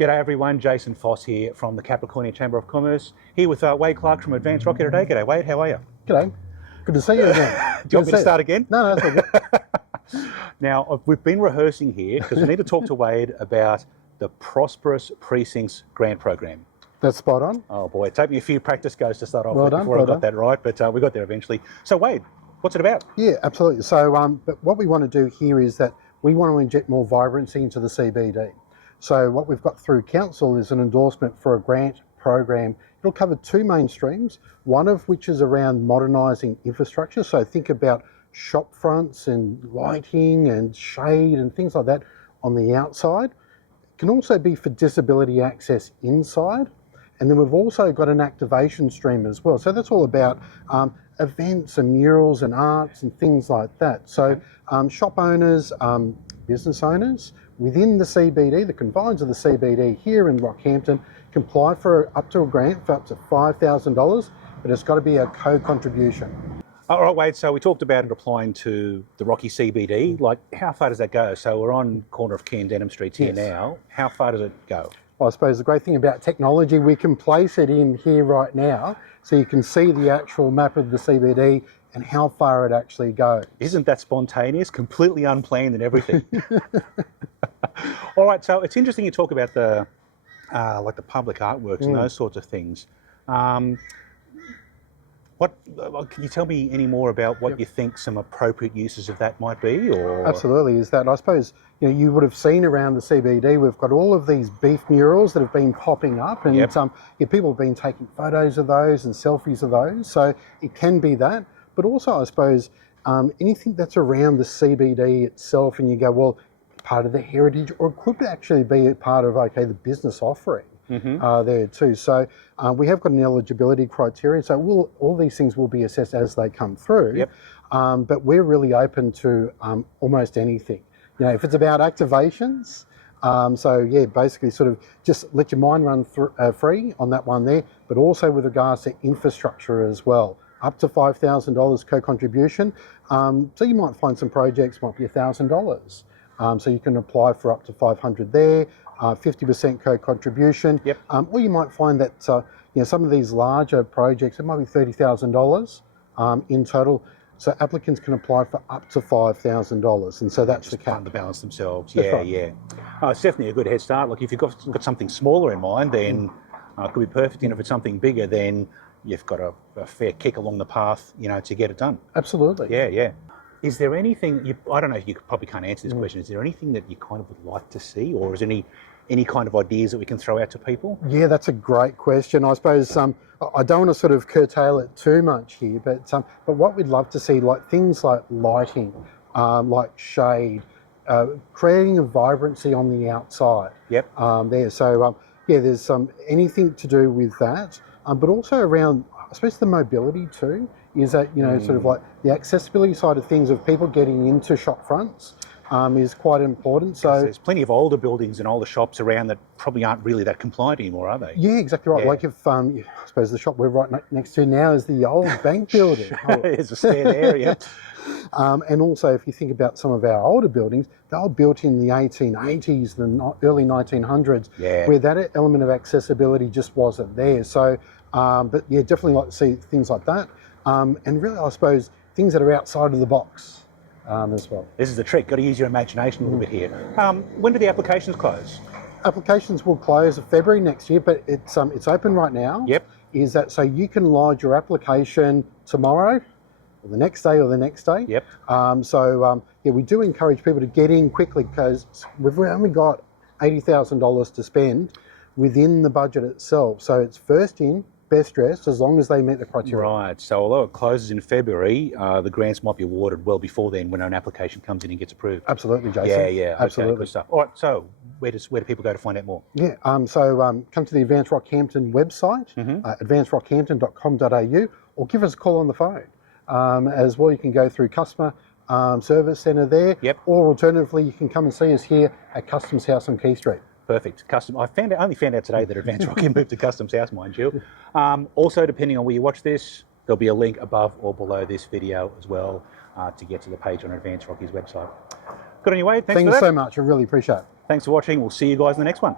G'day everyone, Jason Foss here from the Capricornia Chamber of Commerce, here with Wade Clark from Advanced Rock today. G'day Wade, how are you? G'day, good to see you again. Do you want me to start again? No, that's all good. Now, we've been rehearsing here because we need to talk to Wade about the Prosperous Precincts Grant Program. That's spot on. Oh boy, it took me a few practice goes to start off Well with done, before I got that right, but we got there eventually. So Wade, what's it about? Yeah, absolutely. So, but what we want to do here is that we want to inject more vibrancy into the CBD. So what we've got through council is an endorsement for a grant program. It'll cover two main streams, one of which is around modernising infrastructure. So think about shop fronts and lighting and shade and things like that on the outside. It can also be for disability access inside. And then we've also got an activation stream as well. So that's all about events and murals and arts and things like that. So shop owners, business owners within the CBD, the confines of the CBD here in Rockhampton, can apply for up to a grant for up to $5,000, but it's got to be a co-contribution. All right, Wade, so we talked about it applying to the Rocky CBD. Like, how far does that go? So we're on corner of Key and Denham Streets here now. How far does it go? Well, I suppose the great thing about technology, we can place it in here right now, so you can see the actual map of the CBD and how far it actually goes. Isn't that spontaneous? Completely unplanned and everything. All right, so it's interesting you talk about the like the public artworks and those sorts of things. Can you tell me any more about what you think some appropriate uses of that might be? Or Absolutely, is that I suppose you would have seen around the CBD, we've got all of these beef murals that have been popping up, and people have been taking photos of those and selfies of those. So it can be that, but also I suppose anything that's around the CBD itself, and you go, well, part of the heritage, or it could actually be a part of the business offering there too. So we have got an eligibility criteria, so all these things will be assessed as they come through. But we're really open to almost anything. If it's about activations, basically sort of just let your mind run free on that one there, but also with regards to infrastructure as well. Up to $5,000 co-contribution. So you might find some projects might be $1,000. So you can apply for up to 500 there, 50% co-contribution. Or you might find that some of these larger projects, it might be $30,000 in total. So applicants can apply for up to $5,000, and so that's the cap. To balance themselves. That's Yeah, right. yeah. It's definitely a good head start. Look, if you've got something smaller in mind, then it could be perfect. And if it's something bigger, then you've got a fair kick along the path, to get it done. Absolutely. Yeah, yeah. Is there anything, I don't know, you probably can't answer this question, is there anything that you kind of would like to see, or is there any kind of ideas that we can throw out to people? Yeah, that's a great question. I suppose I don't want to sort of curtail it too much here, but what we'd love to see, like things like lighting, like shade, creating a vibrancy on the outside. There. So there's anything to do with that, but also around, I suppose, the mobility too. Is that sort of like the accessibility side of things of people getting into shop fronts is quite important. So there's plenty of older buildings and older shops around that probably aren't really that compliant anymore, are they? Yeah, exactly right. Like if I suppose the shop we're right next to now is the old bank building. There's a stair there, yeah. And also if you think about some of our older buildings, they were built in the 1880s, the early 1900s, where that element of accessibility just wasn't there. So, but yeah, definitely like to see things like that. And really, I suppose, things that are outside of the box as well. This is the trick, got to use your imagination a little bit here. When do the applications close? Applications will close in February next year, but it's open right now. Is that so you can lodge your application tomorrow, or the next day, or the next day. We do encourage people to get in quickly, because we've only got $80,000 to spend within the budget itself. So it's first in, best dressed, as long as they meet the criteria. Right, so although it closes in February, the grants might be awarded well before then when an application comes in and gets approved. Absolutely, Jason. Yeah, absolutely. Okay, good stuff. All right, so where do people go to find out more? Yeah, come to the Advanced Rockhampton website, advancedrockhampton.com.au, or give us a call on the phone. As well, you can go through customer service centre there, or alternatively, you can come and see us here at Customs House on Quay Street. Perfect. I only found out today that Advanced Rock can move to Customs House, mind you. Also, depending on where you watch this, there'll be a link above or below this video as well to get to the page on Advanced Rocky's website. Good on you, Wade. Thanks for that. Thank you so much. I really appreciate it. Thanks for watching. We'll see you guys in the next one.